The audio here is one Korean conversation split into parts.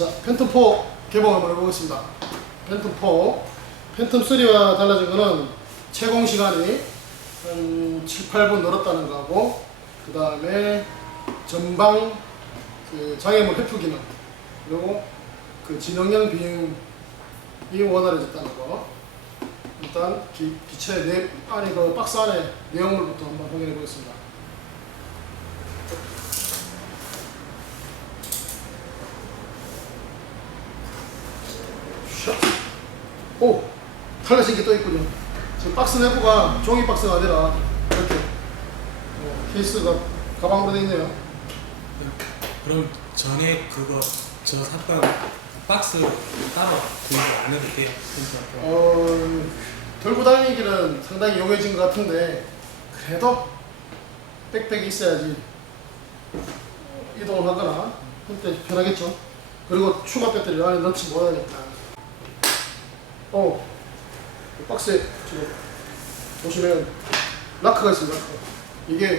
자, 팬텀4 개봉 한번 해보겠습니다. 팬텀4. 팬텀3와 달라진 거는 채공 시간이 한 7, 8분 늘었다는 거하고, 그 다음에 전방 그 장애물 회피 기능, 그리고 그 지능형 비행이 원활해졌다는 거. 일단 기체 안에 그 박스 안에 내용물부터 한번 확인해 보겠습니다. 오! 달라진 게 또 있군요. 지금 박스 내부가 종이 박스가 아니라 이렇게 케이스가 가방으로 되어 있네요. 그럼 전에 그거 저 샀던 박스 따로 구입 안 해도 돼요? 들고 다니기는 상당히 용이해진 것 같은데, 그래도 백팩이 있어야지 이동을 하거나 할 때 편하겠죠. 그리고 추가 배터리를 안에 넣지 못하니까. 박스에 지금 보시면 락커가 있습니다. 락커. 이게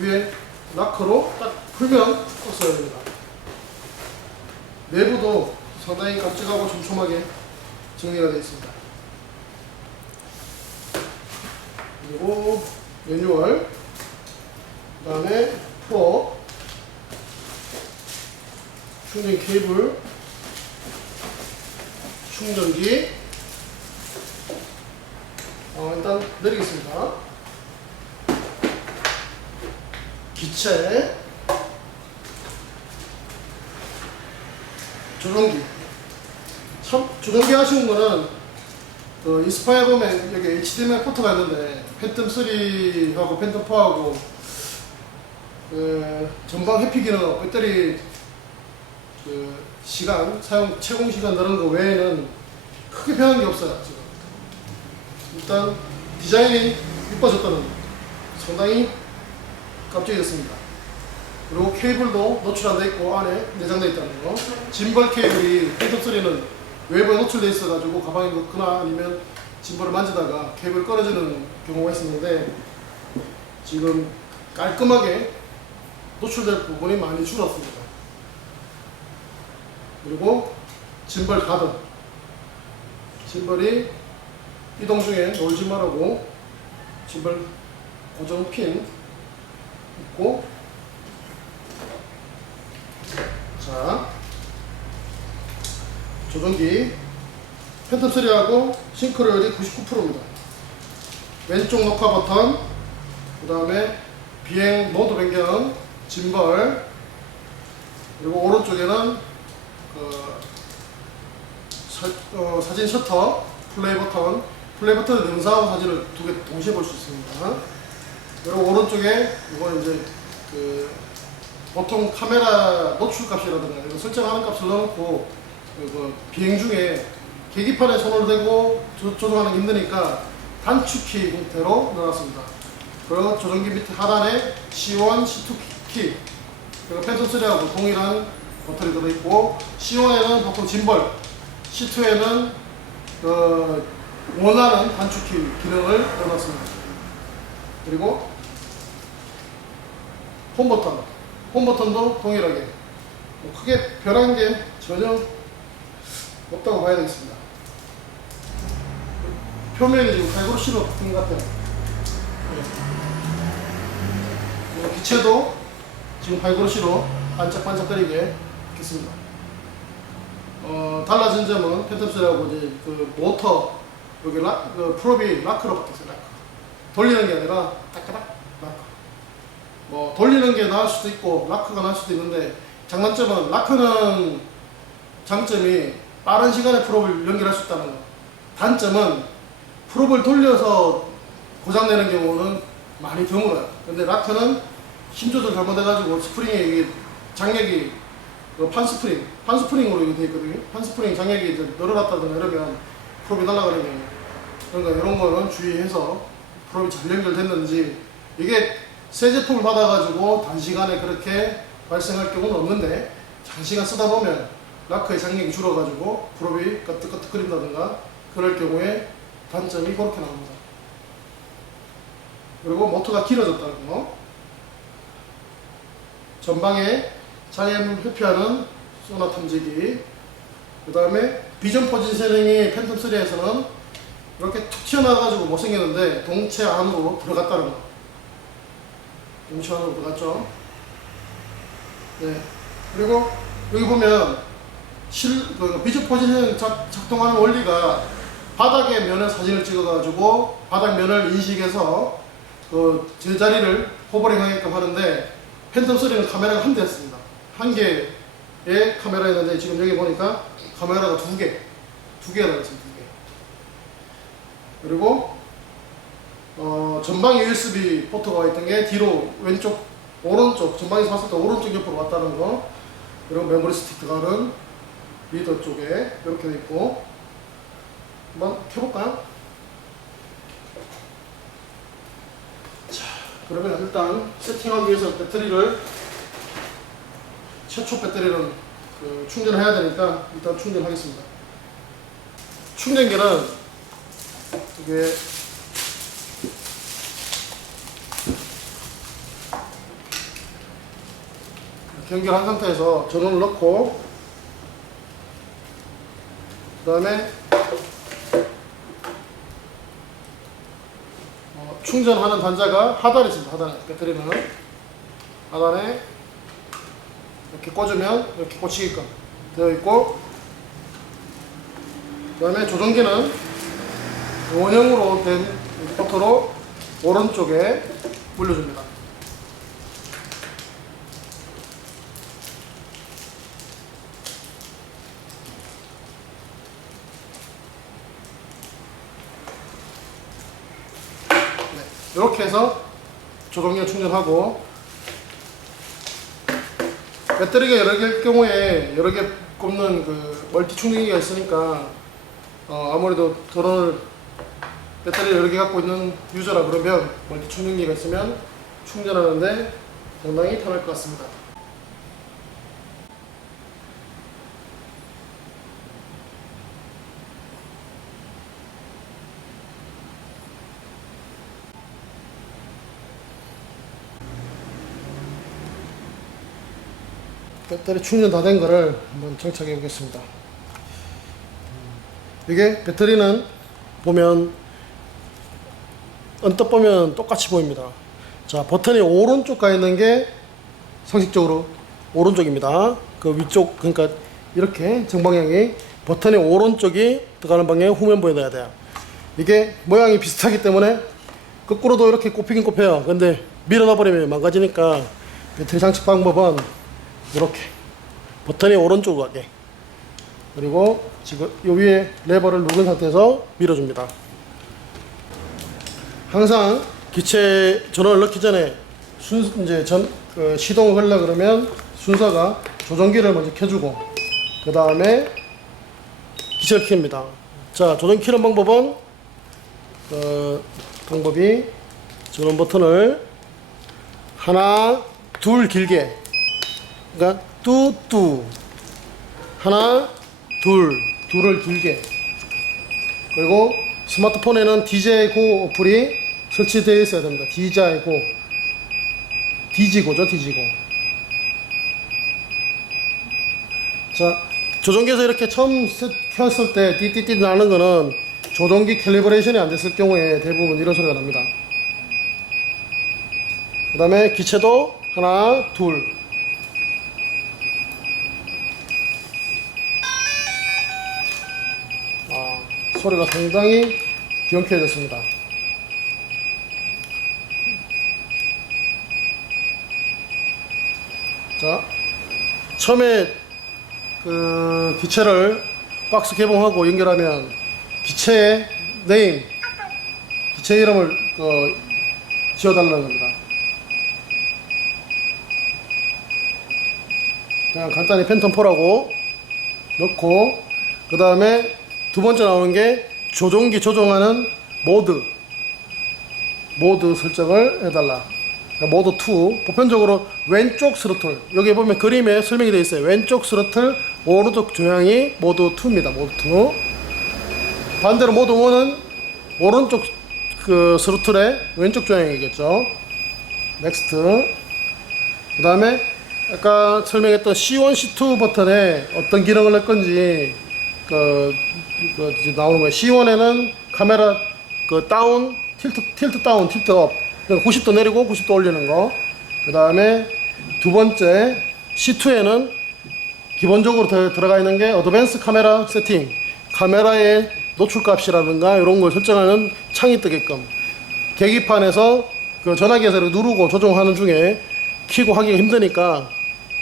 위에 락커로 딱 풀면 없어야 됩니다. 내부도 상당히 깜찍하고 촘촘하게 정리가 되어 있습니다. 그리고 매뉴얼, 그 다음에 프로, 충전 케이블, 충전기. 일단 내리겠습니다. 기체, 조종기. 참 조종기 아쉬운 거는 인스파이어 보면 여기 HDMI 포트가 있는데, 팬텀3하고 팬텀4하고 전방 회피 기능, 배터리 시간, 채공 시간 다른 거 외에는 크게 변한 게 없어요. 지금 일단 디자인이 이뻐졌다는 거, 상당히 깜찍해졌습니다. 그리고 케이블도 노출 안 돼 있고 안에 내장되어 있다는 거. 짐벌 케이블이 팬텀3는 외부에 노출되어 있어가지고 가방에 넣거나 아니면 짐벌을 만지다가 케이블 끊어지는 경우가 있었는데, 지금 깔끔하게 노출될 부분이 많이 줄었습니다. 그리고 짐벌 가드, 짐벌이 이동 중에 놀지 말라고 짐벌 고정 핀 있고, 자, 조종기 팬텀3하고 싱크로율이 99%입니다. 왼쪽 녹화 버튼, 그 다음에 비행 모드 변경, 짐벌, 그리고 오른쪽에는 사진 셔터, 플레이 버튼은 영상하고 사진을 두 개 동시에 볼 수 있습니다. 그리고 오른쪽에 이거 이제 보통 카메라 노출 값이라든가 이거 설정하는 값을 넣어놓고 비행 중에 계기판에 손을 대고 조정하는 게 힘드니까 단축키 형태로 넣어놨습니다. 그리고 조정기 밑에 하단에 C1, C2 키, 그리고 팬텀3하고 동일한 버튼이 들어있고, C1에는 보통 짐벌, C2에는 원하는 단축키 기능을 넣어놨습니다. 그리고 홈 버튼도 동일하게 크게 변한 게 전혀 없다고 봐야 되겠습니다. 표면이 지금 갈고리로 바뀐 것 같아요. 기체도 지금 갈고리로 반짝반짝거리게 했습니다. 달라진 점은 팬텀3하고 이제 모터 여기 프롭이 락커로 바뀌었어요. 락커. 돌리는 게 아니라 따까닥 락커. 돌리는 게 나을 수도 있고 락커가 나을 수도 있는데, 장단점은 락커는 장점이 빠른 시간에 프롭을 연결할 수 있다는 거. 단점은 프롭을 돌려서 고장내는 경우는 많이 드물어요. 근데 락커는 힘 조절 잘못해가지고 스프링에 장력이 판스프링으로 되어 있거든요. 판스프링 장력이 이제 늘어났다든가 이러면 프롭이 날아가는, 그러니까 이런 거는 주의해서 프롭이 잘 연결됐는지. 이게 새 제품을 받아가지고 단시간에 그렇게 발생할 경우는 없는데, 장시간 쓰다 보면 락커의 장력이 줄어가지고 프롭이 끄덕끄덕거린다든가 그럴 경우에 단점이 그렇게 나옵니다. 그리고 모터가 길어졌다는 거. 전방에 장애물 회피하는 소나 탐지기. 그 다음에 비전 포지셔닝이 팬텀 3에서는 이렇게 툭 튀어나와가지고 못생겼는데 동체 안으로 들어갔다는 거. 동체 안으로 들어갔죠. 네. 그리고 여기 보면 비전 포지셔닝 작동하는 원리가 바닥의 면에 사진을 찍어가지고 바닥 면을 인식해서 그 제자리를 호버링 하게끔 하는데 팬텀 3는 카메라가 한 대였습니다. 한 개의 카메라였는데 지금 여기 보니까 카메라가 두 개가 들어있습니다. 두 개. 그리고 전방 USB 포트가 있던 게 뒤로 왼쪽 오른쪽 전방에서 봤을 때 오른쪽 옆으로 왔다는 거. 그리고 메모리 스틱 들어가는 리더 쪽에 이렇게 돼 있고 한번 켜볼까요? 자, 그러면 일단 세팅하기 위해서 배터리를 최초 배터리는 충전해야 되니까 일단 충전하겠습니다. 충전기는 이게 연결한 상태에서 전원을 넣고 그 다음에 충전하는 단자가 하단에 있습니다. 하단에 배터리는 하단에 이렇게 꽂으면 이렇게 꽂히게끔 되어 있고 그 다음에 조종기는 원형으로 된 포트로 오른쪽에 물려줍니다. 이렇게 해서 조종기를 충전하고 배터리가 여러 개일 경우에 여러 개 꼽는 그 멀티 충전기가 있으니까 아무래도 드론을 배터리를 여러 개 갖고 있는 유저라 그러면 멀티 충전기가 있으면 충전하는데 상당히 편할 것 같습니다. 배터리 충전 다 된 거를 한번 장착해 보겠습니다. 이게 배터리는 보면 언뜻 보면 똑같이 보입니다. 자, 버튼이 오른쪽 가 있는 게 상식적으로 오른쪽입니다. 그 위쪽, 그러니까 이렇게 정방향이 버튼이 오른쪽이 들어가는 방향에 후면부에 넣어야 돼요. 이게 모양이 비슷하기 때문에 거꾸로도 이렇게 꼽히긴 꼽혀요. 근데 밀어놔 버리면 망가지니까 배터리 장착 방법은 이렇게 버튼이 오른쪽으로 가게, 그리고 지금 이 위에 레버를 누른 상태에서 밀어줍니다. 항상 기체 전원을 넣기 전에 이제 시동을 걸려 그러면 순서가 조종기를 먼저 켜주고 그 다음에 기체를 켭니다. 자, 조종기 켜는 방법은 방법이 전원 버튼을 하나 둘 길게, 그러니까 뚜뚜 하나 둘을 길게, 그리고 스마트폰에는 DJI 고 어플이 설치되어 있어야 됩니다. DJI 고, 디지고죠, 디지고. 자, 조종기에서 이렇게 처음 켰을 때 띠띠띠 나는 거는 조종기 캘리브레이션이 안 됐을 경우에 대부분 이런 소리가 납니다. 그 다음에 기체도 하나 둘, 소리가 상당히 경쾌해졌습니다. 자, 처음에 그 기체를 박스 개봉하고 연결하면 기체의 네임, 기체 이름을 지어달라는 겁니다. 그냥 간단히 팬텀4라고 넣고 그 다음에 두 번째 나오는 게 조종기 조종하는 모드 설정을 해달라. 그러니까 모드 2, 보편적으로 왼쪽 스로틀, 여기 보면 그림에 설명이 되어 있어요. 왼쪽 스로틀, 오른쪽 조향이 모드 2입니다. 모드 2. 반대로 모드 1은 오른쪽 그 스로틀의 왼쪽 조향이겠죠. 넥스트. 그 다음에 아까 설명했던 C1, C2 버튼에 어떤 기능을 넣을 건지 이제 나오는 거예요. C1에는 카메라 다운, 틸트 다운, 틸트 업, 90도 내리고 90도 올리는 거. 그 다음에 두 번째 C2에는 기본적으로 들어가 있는 게 어드밴스 카메라 세팅, 카메라의 노출값이라든가 이런 걸 설정하는 창이 뜨게끔. 계기판에서 전화기에서 이렇게 누르고 조정하는 중에 키고 하기가 힘드니까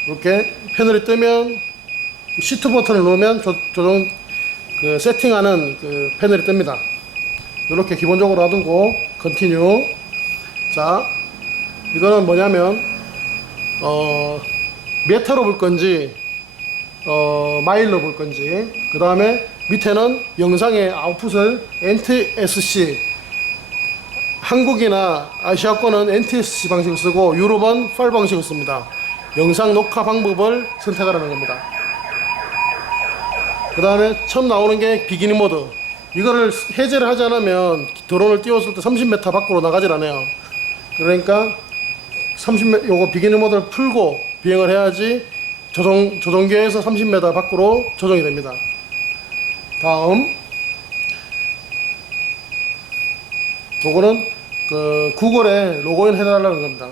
이렇게 패널이 뜨면 C2 버튼을 누르면 조정 세팅하는 패널이 뜹니다. 이렇게 기본적으로 놔두고 컨티뉴. 자, 이거는 뭐냐면 메타로 볼 건지 마일로 볼 건지. 그 다음에 밑에는 영상의 아웃풋을 NTSC, 한국이나 아시아권은 NTSC 방식을 쓰고 유럽은 파일 방식을 씁니다. 영상 녹화 방법을 선택하라는 겁니다. 그 다음에 처음 나오는 게 비기닝 모드. 이거를 해제를 하지 않으면 드론을 띄웠을 때 30m 밖으로 나가질 않아요. 그러니까 30m 요거 비기닝 모드를 풀고 비행을 해야지 조종기에서 30m 밖으로 조정이 됩니다. 다음 요거는 구글에 로그인 해달라는 겁니다.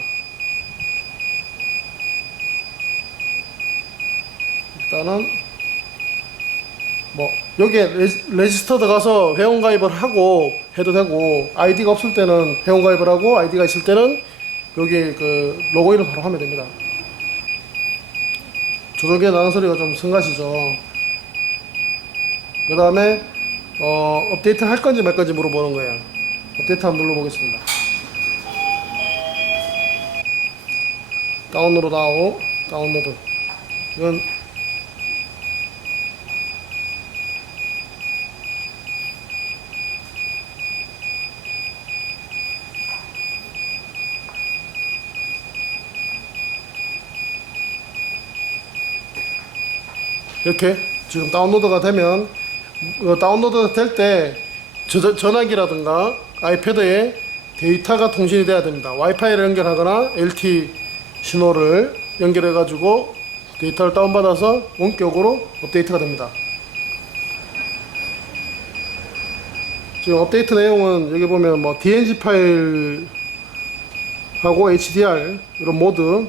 일단은 여기에 레지스터 들어가서 회원가입을 하고 해도 되고, 아이디가 없을 때는 회원가입을 하고, 아이디가 있을 때는 여기 로그인을 바로 하면 됩니다. 조종기에 나는 소리가 좀 성가시죠. 그 다음에 업데이트 할 건지 말 건지 물어보는 거예요. 업데이트 한번 눌러보겠습니다. 다운로드. 이건 이렇게 지금 다운로드가 되면, 다운로드 될 때 전화기라든가 아이패드에 데이터가 통신이 돼야 됩니다. 와이파이를 연결하거나 LTE 신호를 연결해 가지고 데이터를 다운받아서 원격으로 업데이트가 됩니다. 지금 업데이트 내용은 여기 보면 DNG 파일 하고 HDR 이런 모드,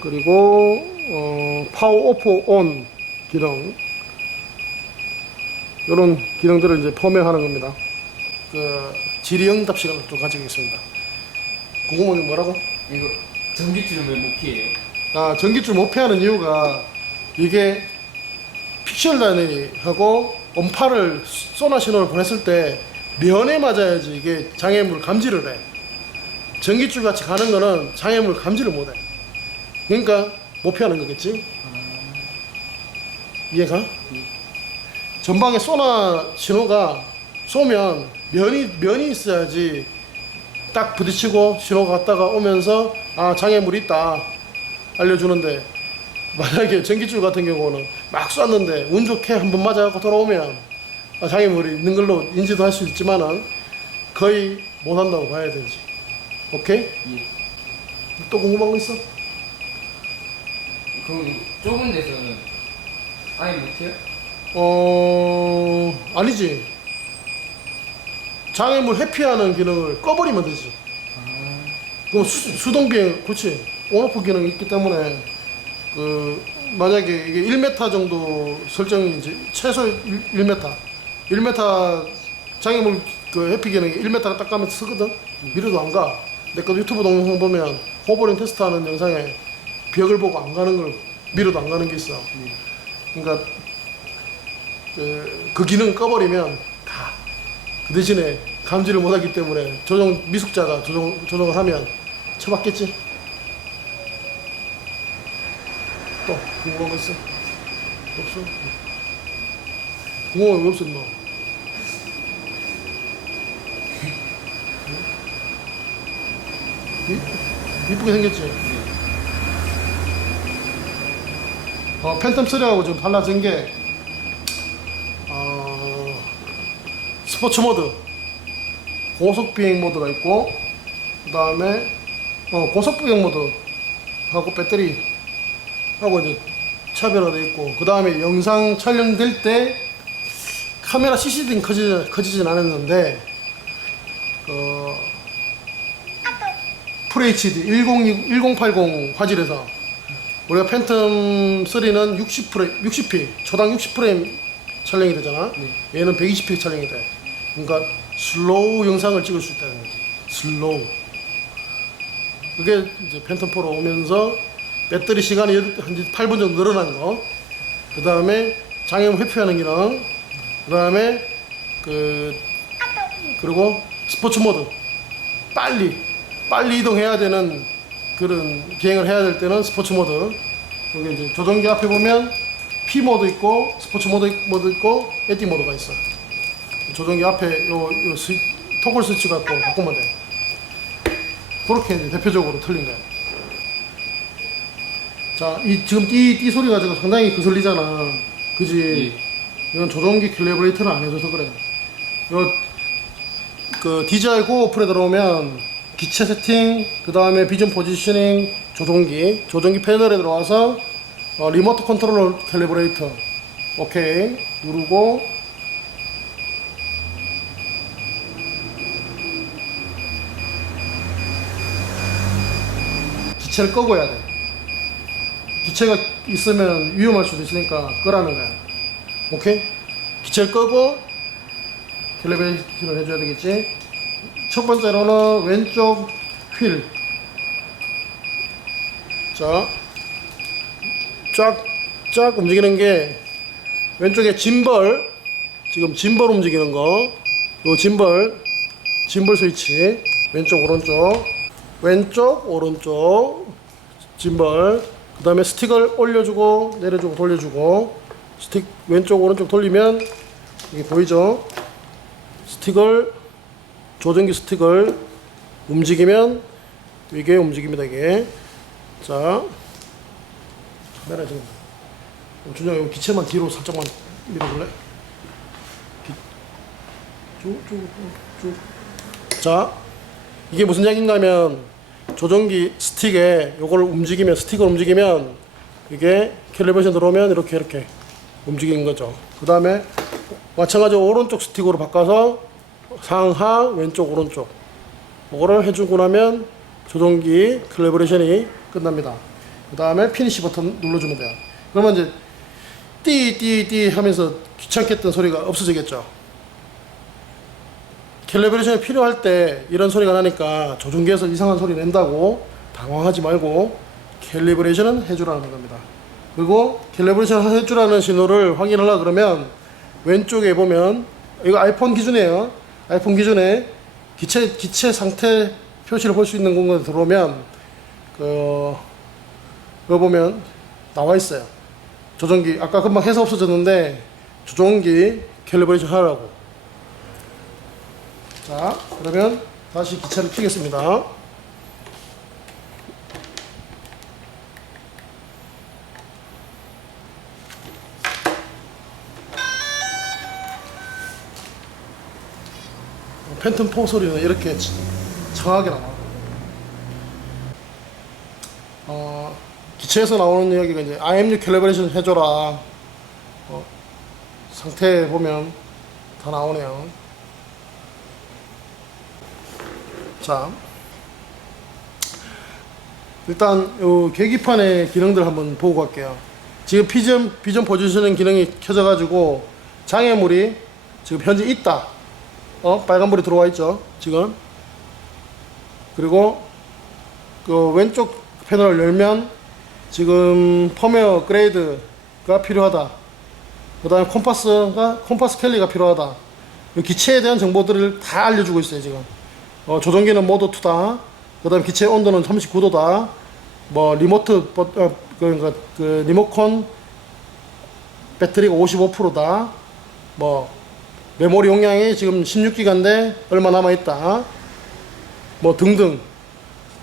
그리고 파워 오프 온 기능, 이런 기능들을 이제 포함하는 겁니다. 질의응답 시간을 좀 가지겠습니다. 궁금한 게 뭐라고? 이거 전기줄은 왜 못 피해요? 전기줄 못 피하는 이유가 이게 픽셀 단위하고 음파를 소나 신호를 보냈을 때 면에 맞아야지 이게 장애물 감지를 해. 전기줄 같이 가는 거는 장애물 감지를 못 해. 그러니까 못 피하는 거겠지? 이해가? 전방에 소나 신호가 쏘면 면이 있어야지 딱 부딪히고 신호가 갔다가 오면서 장애물이 있다 알려주는데, 만약에 전기줄 같은 경우는 막 쐈는데 운 좋게 한번 맞아갖고 돌아오면 장애물이 있는 걸로 인지도 할 수 있지만은 거의 못한다고 봐야 되지. 오케이? 예. 또 궁금한 거 있어? 그럼 좁은 데서는 아예 못 해요? 아니지. 장애물 회피하는 기능을 꺼버리면 되지. 그럼 수동비행, 그렇지. 온오프 기능이 있기 때문에, 만약에 이게 1m 정도 설정이 이제 최소 1m. 1m 장애물 회피 기능이 1m가 딱 가면 쓰거든? 미래도 안 가. 내거 유튜브 동영상 보면 호버링 테스트 하는 영상에 벽을 보고 안 가는 걸, 미래도 안 가는 게 있어. 그러니까, 그 기능 꺼버리면 가. 그 대신에 감지를 못하기 때문에 미숙자가 조정을 하면 쳐받겠지. 또 궁금한 거 있어? 없어? 궁금한 거 왜 없어, 임마? 이쁘게 생겼지? 팬텀 3하고 좀 달라진 게, 스포츠 모드, 고속 비행 모드가 있고, 그 다음에 고속 비행 모드 하고 배터리 하고 이제 차별화되어 있고, 그 다음에 영상 촬영될 때 카메라 CCD는 커지진 않았는데 FHD 1080 화질에서 우리가 팬텀 3는 60p 초당 60프레임 촬영이 되잖아. 얘는 120p 촬영이 돼. 그러니까 슬로우 영상을 찍을 수 있다는 거지. 슬로우. 그게 이제 팬텀 4로 오면서 배터리 시간이 한 8분 정도 늘어난 거. 그 다음에 장애물 회피하는 기능. 그 다음에 그리고 스포츠 모드. 빨리 이동해야 되는 그런 비행을 해야 될 때는 스포츠 모드. 여기 이제 조종기 앞에 보면 P 모드 있고 스포츠 모드 있고 에디 모드가 있어. 조종기 앞에 토글 스위치 갖고 바꾸면 돼. 그렇게 이제 대표적으로 틀린 거야. 자, 지금 띠 소리가 지금 상당히 거슬리잖아. 그지? 이건 조종기 캘리브레이터를 안 해줘서 그래. 그 DJI 고 어플에 들어오면 기체 세팅, 그 다음에 비전 포지셔닝, 조종기 패널에 들어와서 리모트 컨트롤러 캘리브레이터 오케이 누르고 기체를 끄고 해야 돼. 기체가 있으면 위험할 수도 있으니까 끄라는 거야. 오케이? 기체를 끄고 캘리브레이션을 해줘야 되겠지. 첫 번째로는 왼쪽 휠. 자, 쫙 움직이는 게 왼쪽에 짐벌, 지금 짐벌 움직이는 거, 요 짐벌 스위치, 왼쪽 오른쪽 짐벌, 그 다음에 스틱을 올려주고 내려주고 돌려주고, 스틱 왼쪽 오른쪽 돌리면 이게 보이죠? 조종기 스틱을 움직이면 이게 움직입니다. 이게. 자, 카메라 지금 준영 이 기체만 뒤로 살짝만 밀어볼래? 쭉. 자, 이게 무슨 얘기인가면 조종기 스틱을 움직이면 이게 캘리브레이션 들어오면 이렇게 움직이는 거죠. 그 다음에 마찬가지로 오른쪽 스틱으로 바꿔서 상하 왼쪽 오른쪽 이거를 해주고 나면 조종기 캘리브레이션이 끝납니다. 그 다음에 피니시 버튼 눌러주면 돼요. 그러면 이제 띠 하면서 귀찮게 했던 소리가 없어지겠죠. 캘리브레이션이 필요할 때 이런 소리가 나니까 조종기에서 이상한 소리 낸다고 당황하지 말고 캘리브레이션은 해주라는 겁니다. 그리고 캘리브레이션 해주라는 신호를 확인하려 그러면 왼쪽에 보면 이거 아이폰 기준이에요. 아이폰 기준에 기체 상태 표시를 볼 수 있는 공간에 들어오면 그거 보면 나와 있어요. 조종기 아까 금방 해서 없어졌는데 조종기 캘리브레이션 하라고. 자, 그러면 다시 기체를 켜겠습니다. 팬텀 4 소리는 이렇게 청하게 나와. 기체에서 나오는 이야기가 이제 IMU 캘리브레이션 해줘라. 상태 보면 다 나오네요. 자, 일단 요 계기판의 기능들 한번 보고 갈게요. 지금 비전 포지셔닝 기능이 켜져가지고 장애물이 지금 현재 있다. 빨간불이 들어와 있죠 지금. 그리고 그 왼쪽 패널을 열면 지금 펌웨어 업그레이드가 필요하다. 그 다음에 콤파스 캘리가 필요하다. 기체에 대한 정보들을 다 알려주고 있어요 지금. 조종기는 모드 2다. 그 다음 기체 온도는 39도다. 뭐 그러니까 그 리모컨 배터리가 55%다. 뭐 메모리 용량이 지금 16기가인데 얼마 남아있다. 뭐 등등.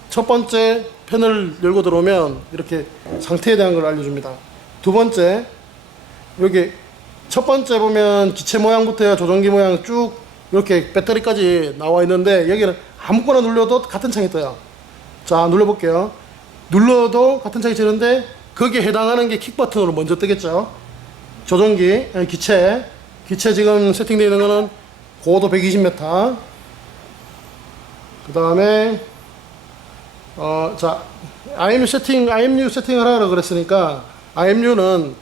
첫 번째 패널 열고 들어오면 이렇게 상태에 대한 걸 알려줍니다. 두 번째, 여기 첫 번째 보면 기체 모양부터 조종기 모양 쭉 이렇게 배터리까지 나와 있는데 여기는 아무거나 눌러도 같은 창이 떠요. 자, 눌러볼게요. 눌러도 같은 창이 뜨는데 거기에 해당하는 게 킥 버튼으로 먼저 뜨겠죠. 조종기, 기체 지금 세팅되어 있는 거는 고도 120m. 그 다음에 자, IMU 세팅을 하라 그랬으니까 IMU는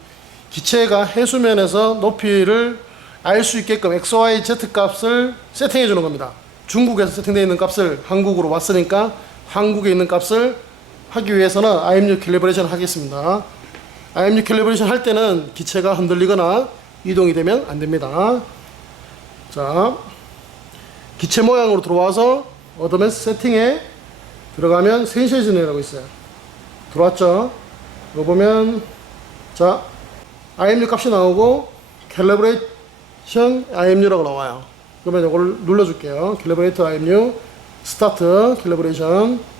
기체가 해수면에서 높이를 알 수 있게끔 XYZ 값을 세팅해 주는 겁니다. 중국에서 세팅되어 있는 값을 한국으로 왔으니까 한국에 있는 값을 하기 위해서는 IMU 캘리브레이션을 하겠습니다. IMU 캘리브레이션 할 때는 기체가 흔들리거나 이동이 되면 안 됩니다. 자, 기체 모양으로 들어와서 어드밴스 세팅에 들어가면 센세이션이라고 있어요. 들어왔죠? 이거 보면 자, IMU 값이 나오고 캘리브레이션 IMU라고 나와요. 그러면 이걸 눌러줄게요. 캘리브레이트 IMU 스타트 캘리브레이션.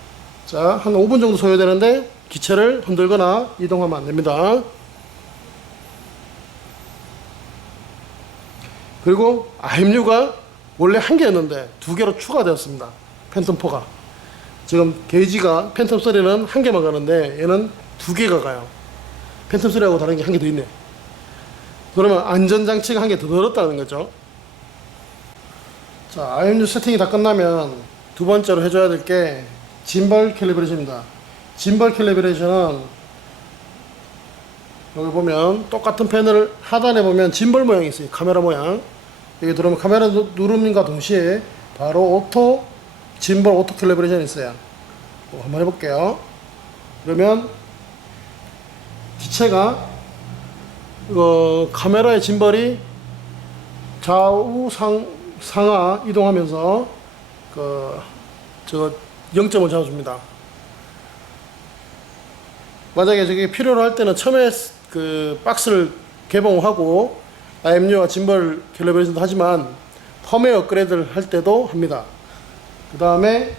자, 한 5분 정도 소요되는데 기체를 흔들거나 이동하면 안 됩니다. 그리고 IMU가 원래 한 개였는데 두 개로 추가되었습니다. 팬텀4가. 지금 게이지가 팬텀3는 한 개만 가는데 얘는 두 개가 가요. 팬텀3하고 다른 게 한 개 더 있네. 그러면 안전장치가 한 개 더 늘었다는 거죠. 자, IMU 세팅이 다 끝나면 두 번째로 해줘야 될 게 짐벌 캘리브레이션입니다. 짐벌 캘리브레이션은 여기 보면 똑같은 패널 하단에 보면 짐벌 모양이 있어요. 카메라 모양. 여기 들어오면 카메라 누름과 동시에 바로 오토 짐벌 오토 캘리브레이션이 있어요. 한번 해볼게요. 그러면 기체가 카메라의 짐벌이 좌우 상하 이동하면서 저 0점을 잡아줍니다. 만약에 저게 필요로 할 때는 처음에 그 박스를 개봉하고 IMU와 짐벌 캘리브레이션도 하지만 펌웨어 업그레이드를 할 때도 합니다. 그 다음에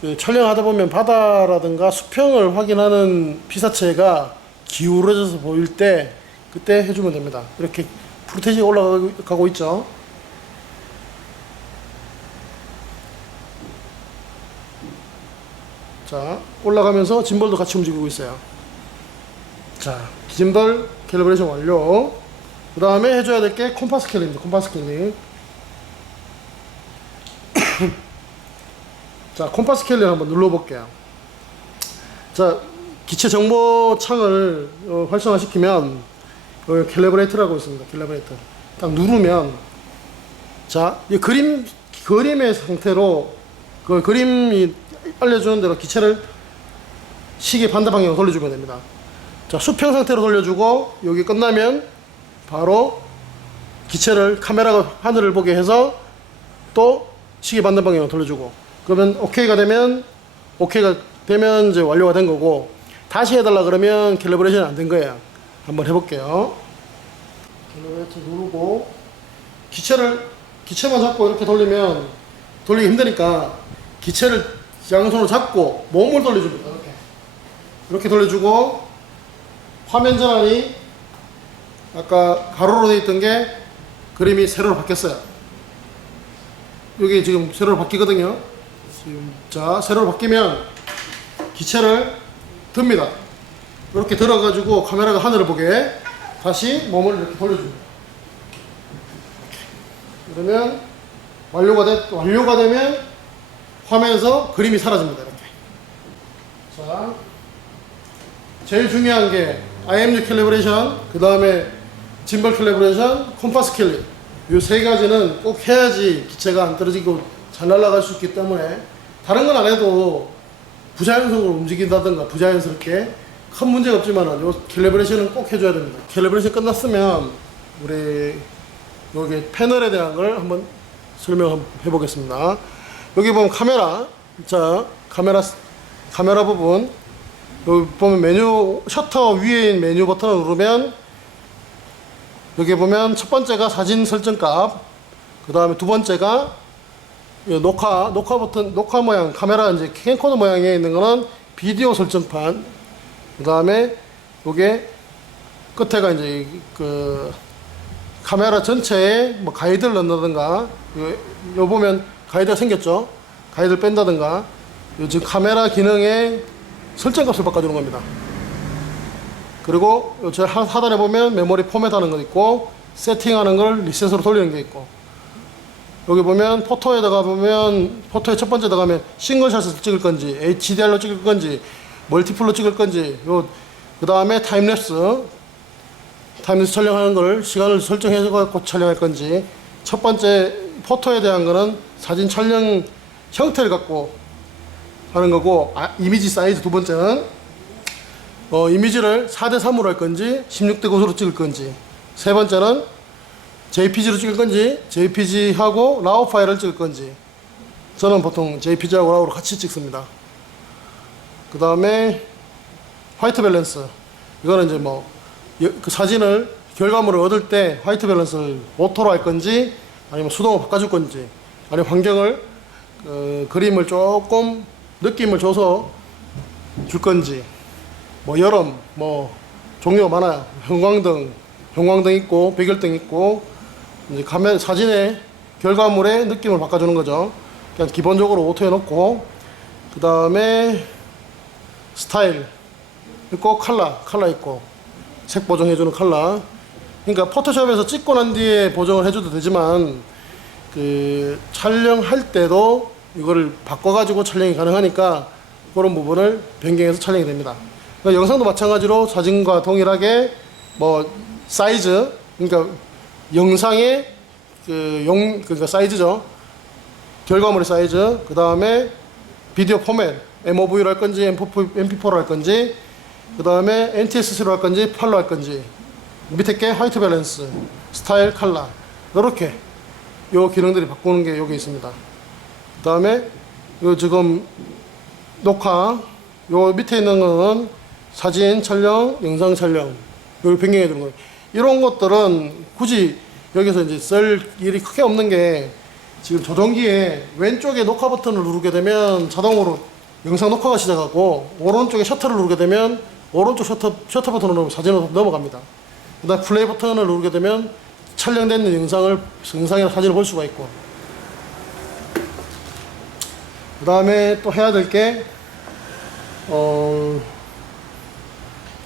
그 촬영하다 보면 바다라든가 수평을 확인하는 피사체가 기울어져서 보일 때 그때 해주면 됩니다. 이렇게 프로테이지가 올라가고 있죠. 자, 올라가면서 짐벌도 같이 움직이고 있어요. 자, 짐벌 캘리브레이션 완료. 그 다음에 해줘야 될 게 콤파스 캘리입니다. 콤파스 캘리. 자, 콤파스 캘리를 한번 눌러볼게요. 자, 기체 정보 창을 활성화시키면 캘리브레이터라고 있습니다. 캘리브레이터. 딱 누르면 자, 이 그림의 상태로 그 그림이 알려주는 대로 기체를 시계 반대 방향으로 돌려주면 됩니다. 자, 수평 상태로 돌려주고 여기 끝나면 바로 기체를 카메라가 하늘을 보게 해서 또 시계 반대 방향으로 돌려주고 그러면 오케이가 되면 이제 완료가 된 거고 다시 해달라 그러면 캘리브레이션이 안 된 거예요. 한번 해볼게요. 캘리브레이터 누르고 기체만 잡고 이렇게 돌리면 돌리기 힘드니까 기체를 양손으로 잡고 몸을 돌려줍니다. 이렇게 돌려주고 화면 전환이 아까 가로로 되어 있던 게 그림이 세로로 바뀌었어요. 여기 지금 세로로 바뀌거든요. 자, 세로로 바뀌면 기체를 듭니다. 이렇게 들어가지고 카메라가 하늘을 보게 다시 몸을 이렇게 돌려줍니다. 그러면 완료가 되면 화면에서 그림이 사라집니다. 이렇게. 자, 제일 중요한 게 IMU 캘리브레이션, 그 다음에 짐벌 캘리브레이션, 콤파스 캘리. 이 세 가지는 꼭 해야지 기체가 안 떨어지고 잘 날아갈 수 있기 때문에 다른 건 안 해도 부자연성으로 움직인다든가 부자연스럽게 큰 문제가 없지만 요 캘리브레이션은 꼭 해줘야 됩니다. 캘리브레이션 끝났으면 우리 여기 패널에 대한 걸 한번 설명해 보겠습니다. 여기 보면 카메라, 자, 카메라 부분, 여기 보면 메뉴, 셔터 위에 있는 메뉴 버튼을 누르면, 여기 보면 첫 번째가 사진 설정 값, 그 다음에 두 번째가 녹화 버튼, 녹화 모양, 카메라 이제 캠코더 모양에 있는 거는 비디오 설정판, 그 다음에 요게 끝에가 이제 그 카메라 전체에 뭐 가이드를 넣는다든가, 요 보면 가이드가 생겼죠? 가이드를 뺀다든가, 지금 카메라 기능의 설정값을 바꿔주는 겁니다. 그리고 저 하단에 보면 메모리 포맷하는 거 있고 세팅하는 걸 리셋으로 돌리는 게 있고, 여기 보면 포토에다가 보면 포토의 첫 번째 들어가면 싱글샷을 찍을 건지 HDR로 찍을 건지 멀티플로 찍을 건지, 요 그 다음에 타임랩스 촬영하는 걸 시간을 설정해 갖고 촬영할 건지, 첫 번째 포토에 대한 거는 사진 촬영 형태를 갖고 하는 거고, 이미지 사이즈 두 번째는 이미지를 4:3으로 할 건지 16:9로 찍을 건지, 세 번째는 JPG로 찍을 건지 JPG하고 라우 파일을 찍을 건지, 저는 보통 JPG하고 라우로 같이 찍습니다. 그 다음에 화이트 밸런스, 이거는 이제 뭐 그 사진을 결과물을 얻을 때 화이트 밸런스를 오토로 할 건지 아니면 수동으로 바꿔줄 건지, 아니면 환경을 그림을 조금 느낌을 줘서 줄 건지, 뭐 여름 뭐 종류가 많아요. 형광등 있고 백열등 있고, 이제 사진의 결과물의 느낌을 바꿔주는 거죠. 그냥 기본적으로 오토에 놓고, 그 다음에 스타일 있고 칼라 있고 색 보정해주는 칼라. 그러니까 포토샵에서 찍고 난 뒤에 보정을 해줘도 되지만 그 촬영할 때도 이거를 바꿔가지고 촬영이 가능하니까 그런 부분을 변경해서 촬영이 됩니다. 그러니까 영상도 마찬가지로 사진과 동일하게 뭐 사이즈, 그러니까 영상의 그러니까 사이즈죠. 결과물의 사이즈, 그 다음에 비디오 포맷 MOV로 할 건지 MP4로 할 건지, 그 다음에 NTSC로 할 건지 팔로 할 건지, 밑에 게 화이트 밸런스, 스타일, 칼라, 이렇게 요 기능들이 바꾸는 게 여기 있습니다. 그 다음에 요 지금 녹화, 요 밑에 있는 거는 사진 촬영, 영상 촬영, 여기 변경해 주는 거예요. 이런 것들은 굳이 여기서 이제 쓸 일이 크게 없는 게, 지금 조종기에 왼쪽에 녹화 버튼을 누르게 되면 자동으로 영상 녹화가 시작하고, 오른쪽에 셔터를 누르게 되면 오른쪽 셔터 버튼을 누르면 사진으로 넘어갑니다. 그 다음 플레이 버튼을 누르게 되면 촬영된 영상이나 사진을 볼 수가 있고, 그 다음에 또 해야 될 게,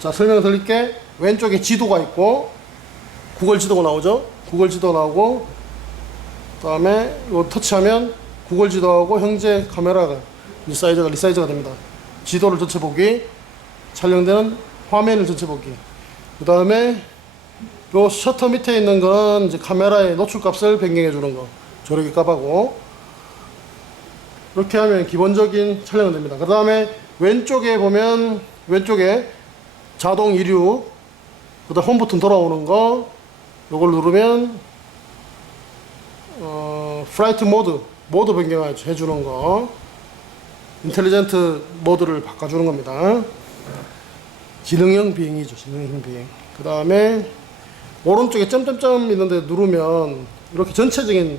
자, 설명 드릴게. 왼쪽에 지도가 있고, 구글 지도가 나오죠? 구글 지도 나오고, 그 다음에 이거 터치하면 구글 지도하고 현재 카메라가 리사이즈가 됩니다. 지도를 전체 보기, 촬영되는 화면을 전체 보기. 그 다음에 요 셔터 밑에 있는 건 이제 카메라의 노출 값을 변경해 주는 거, 조력이 값하고. 이렇게 하면 기본적인 촬영은 됩니다. 그 다음에 왼쪽에 보면, 왼쪽에 자동 이륙, 그 다음 홈 버튼 돌아오는 거, 요걸 누르면 플라이트 모드 변경해 주는 거, 인텔리전트 모드를 바꿔주는 겁니다. 기능형 비행이죠. 기능형 비행. 그 다음에 오른쪽에 점점점 있는데 누르면 이렇게 전체적인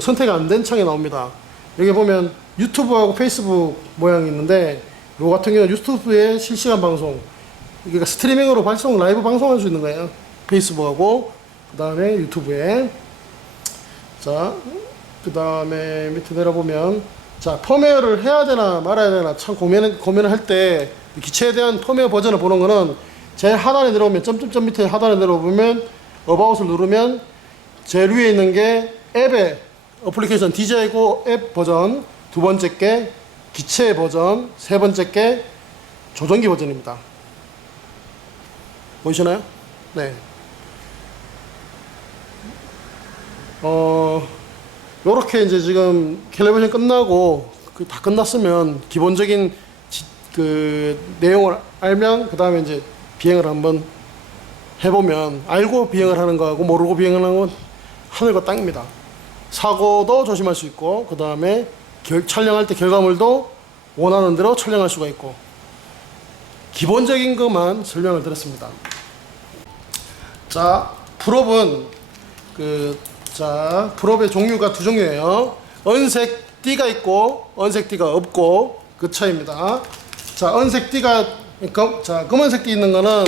선택이 안 된 창이 나옵니다. 여기 보면 유튜브하고 페이스북 모양이 있는데, 요 같은 경우는 유튜브에 실시간 방송, 그러니까 스트리밍으로 라이브 방송할 수 있는 거예요. 페이스북하고 그 다음에 유튜브에. 자, 그 다음에 밑에 내려보면, 자, 펌웨어를 해야 되나 말아야 되나 참 고민을 할 때, 기체에 대한 펌웨어 버전을 보는 거는 제일 하단에 내려오면, 점점점 밑에 하단에 내려오면 어바웃을 누르면 제일 위에 있는 게 앱의 어플리케이션 DJI고 앱 버전, 두 번째 게 기체 버전, 세 번째 게 조종기 버전입니다. 보이시나요? 네. 요렇게 이제 지금 캘리브레이션 끝나고 다 끝났으면 기본적인 그 내용을 알면, 그 다음에 이제 비행을 한번 해보면, 알고 비행을 하는 거하고 모르고 비행하는 건 하늘과 땅입니다. 사고도 조심할 수 있고, 그 다음에 촬영할 때 결과물도 원하는 대로 촬영할 수가 있고, 기본적인 것만 설명을 드렸습니다. 자, 프롭은 프롭의 종류가 두 종류예요. 은색 띠가 있고 은색 띠가 없고, 그 차이입니다. 자, 은색 띠가, 검은색 띠 있는 거는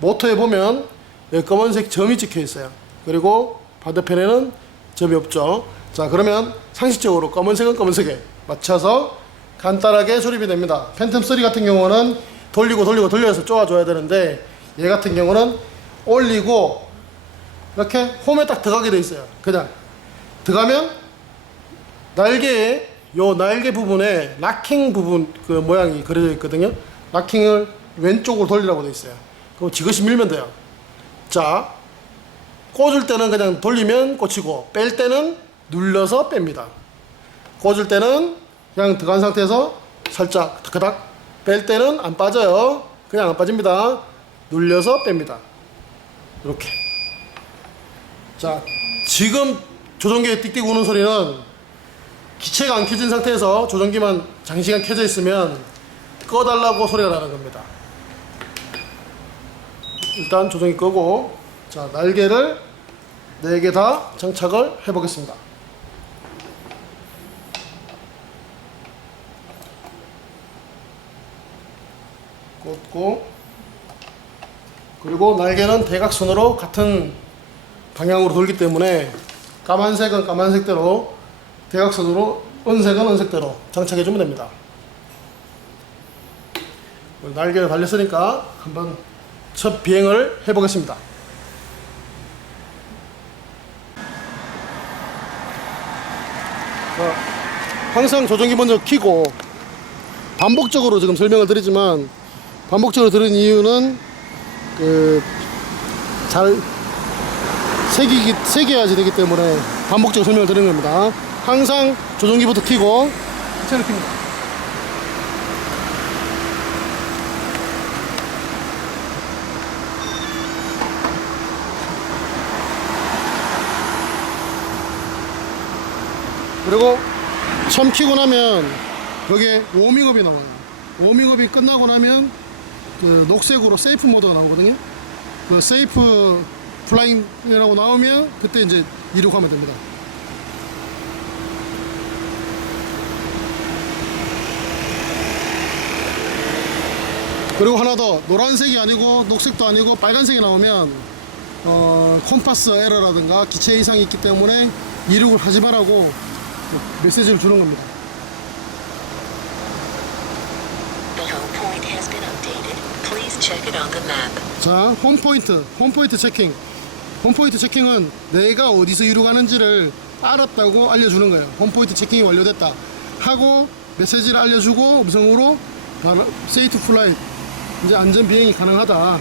모터에 보면 여기 검은색 점이 찍혀 있어요. 그리고 반대편에는 점이 없죠. 자, 그러면 상식적으로 검은색은 검은색에 맞춰서 간단하게 조립이 됩니다. 팬텀 3 같은 경우는 돌려서 쪼아줘야 되는데, 얘 같은 경우는 올리고 이렇게 홈에 딱 들어가게 돼 있어요. 그냥 들어가면 날개에 요 날개 부분에 락킹 부분 그 모양이 그려져 있거든요. 락킹을 왼쪽으로 돌리라고 돼 있어요. 그럼 지그시 밀면 돼요. 자, 꽂을 때는 그냥 돌리면 꽂히고 뺄 때는 눌러서 뺍니다. 꽂을 때는 그냥 들어간 상태에서 살짝 타크닥, 뺄 때는 안 빠져요. 그냥 안 빠집니다. 눌려서 뺍니다. 이렇게. 자, 지금 조종기에 띡띡 우는 소리는 기체가 안 켜진 상태에서 조종기만 장시간 켜져 있으면 꺼달라고 소리가 나는 겁니다. 일단 조종기 끄고, 자, 날개를 4개 다 장착을 해 보겠습니다. 꽂고, 그리고 날개는 대각선으로 같은 방향으로 돌기 때문에 까만색은 까만색대로, 대각선으로, 은색은 은색대로 장착해 주면 됩니다. 날개를 달렸으니까 한번 첫 비행을 해 보겠습니다. 항상 조종기 먼저 켜고 반복적으로 지금 설명을 드리지만, 반복적으로 들은 이유는 잘 새겨야지 되기 때문에 반복적으로 설명을 드리는 겁니다. 항상 조종기부터 켜고 기체를 킵니다. 그리고 처음 켜고 나면 여기에 워밍업이 나와요. 워밍업이 끝나고 나면 그 녹색으로 세이프 모드가 나오거든요. 그 세이프 플라잉이라고 나오면 그때 이제 이륙하면 됩니다. 그리고 하나 더, 노란색이 아니고 녹색도 아니고 빨간색이 나오면 콤파스 에러라든가 기체 이상이 있기 때문에 이륙을 하지 말라고 메시지를 주는 겁니다. 자, 홈포인트 체킹. 홈포인트 체킹은 내가 어디서 이륙하는지를 알았다고 알려주는 거예요. 홈포인트 체킹이 완료됐다 하고 메시지를 알려주고 음성으로 세이프 플라이, 이제 안전 비행이 가능하다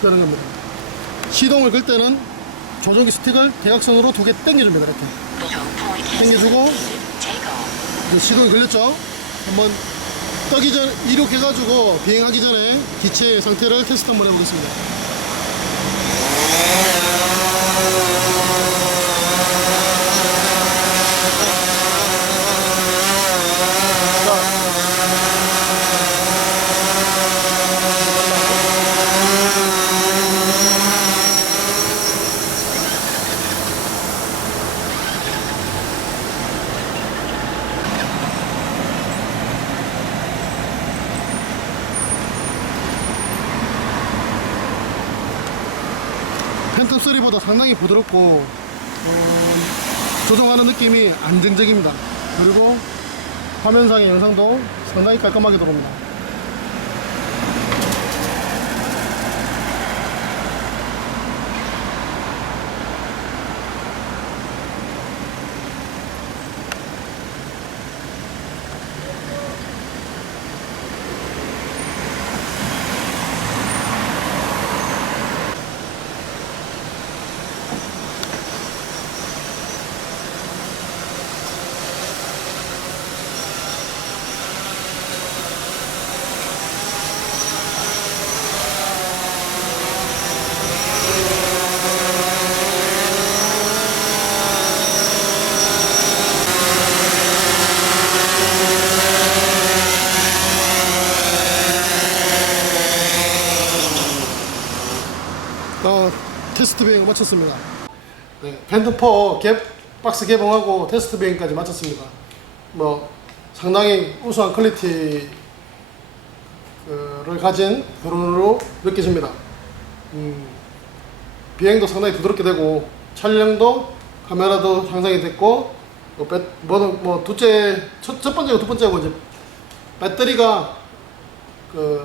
그러는 겁니다. 시동을 걸 때는 조종기 스틱을 대각선으로 2개 당겨줍니다. 이렇게 당겨주고, 시동이 걸렸죠? 한번 떠기 전 이륙해가지고 비행하기 전에 기체의 상태를 테스트 한번 해보겠습니다. 팬텀 3보다 상당히 부드럽고 조종하는 느낌이 안정적입니다. 그리고 화면상의 영상도 상당히 깔끔하게 들어옵니다. 테스트 비행 마쳤습니다. 네, 팬텀4 박스 개봉하고 테스트 비행까지 마쳤습니다. 뭐 상당히 우수한 퀄리티를 가진 드론으로 느껴집니다. 비행도 상당히 부드럽게 되고, 촬영도 카메라도 향상이 됐고, 첫 번째고 두 번째고 이제 배터리가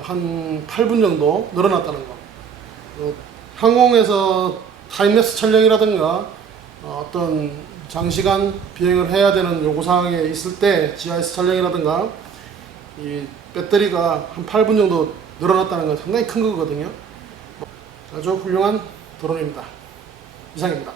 한 8분 정도 늘어났다는 거. 항공에서 타임랩스 촬영이라든가 어떤 장시간 비행을 해야 되는 요구사항에 있을 때 GIS 촬영이라든가 이 배터리가 한 8분 정도 늘어났다는 건 상당히 큰 거거든요. 아주 훌륭한 드론입니다. 이상입니다.